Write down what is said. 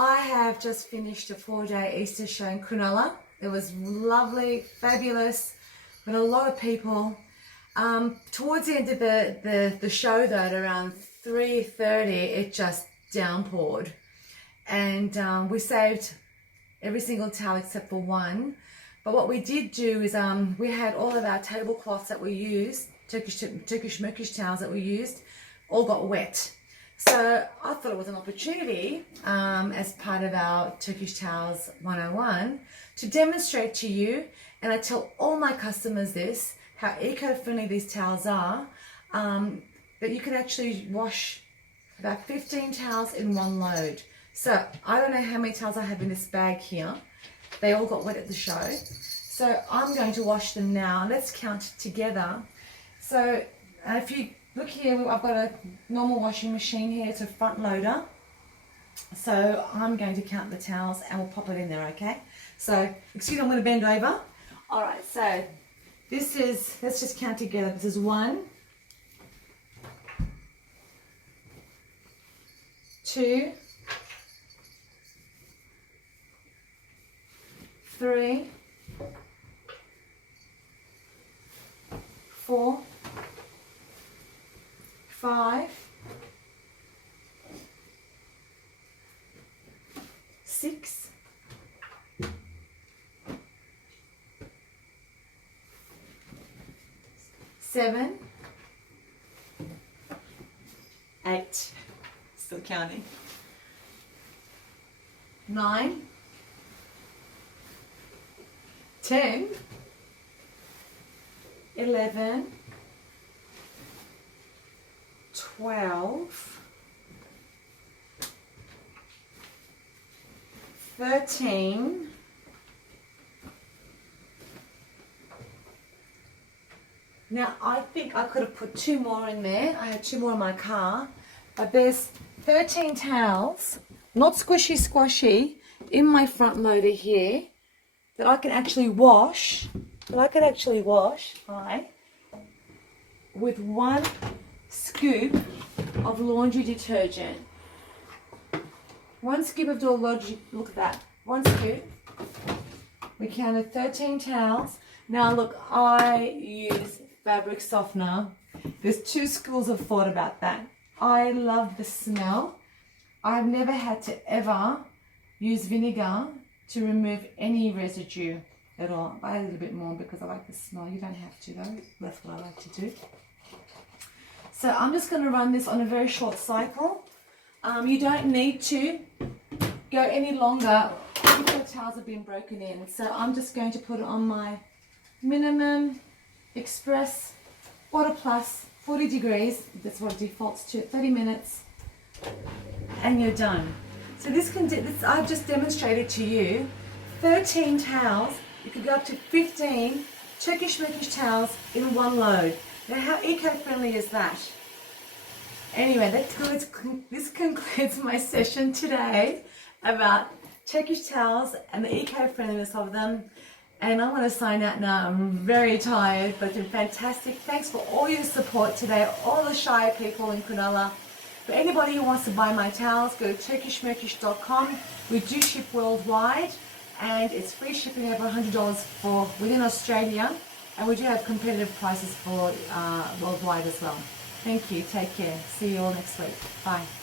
I have just finished a 4-day Easter show in Cronulla. It was lovely, fabulous, with a lot of people. Towards the end of the show though, at around 3:30, it just downpoured. And we saved every single towel except for one. But what we did do is we had all of our tablecloths that we used, Turkish Murkish towels that we used, all got wet. So I thought it was an opportunity as part of our Turkish Towels 101 to demonstrate to you, and I tell all my customers this, how eco-friendly these towels are, that you can actually wash about 15 towels in one load. So I don't know how many towels I have in this bag here. They all got wet at the show. So I'm going to wash them now. Let's count together. So if you look here, I've got a normal washing machine here. It's a front loader. So I'm going to count the towels and we'll pop it in there, okay? So, excuse me, I'm going to bend over. All right, so this is, let's just count together. This is 1, 2, 3, 4, 5, 6, 7, 8, still counting, 9, 10, 11, 12, 13, 14. Now I think I could have put 2 more in there. I had 2 more in my car, but there's 13 towels, not squishy squashy, in my front loader here that I can actually wash. With 1 scoop of laundry detergent. 1 scoop of laundry, look at that, 1 scoop. We counted 13 towels. Now look, I use fabric softener. There's 2 schools of thought about that. I love the smell. I've never had to ever use vinegar to remove any residue at all. I add a little bit more because I like the smell. You don't have to though, that's what I like to do. So I'm just going to run this on a very short cycle. You don't need to go any longer if the towels have been broken in. So I'm just going to put it on my minimum express water plus 40 degrees. That's what it defaults to, 30 minutes, and you're done. So this I've just demonstrated to you 13 towels. You could go up to 15 Turkish Murkish towels in one load. Now how eco-friendly is that? Anyway, this concludes my session today about Turkish towels and the eco-friendliness of them. And I want to sign out now. I'm very tired, but it's been fantastic. Thanks for all your support today, all the Shire people in Cronulla. For anybody who wants to buy my towels, go to turkishmurkish.com. We do ship worldwide, and it's free shipping over $100 for within Australia. And we do have competitive prices for worldwide as well. Thank you. Take care. See you all next week. Bye.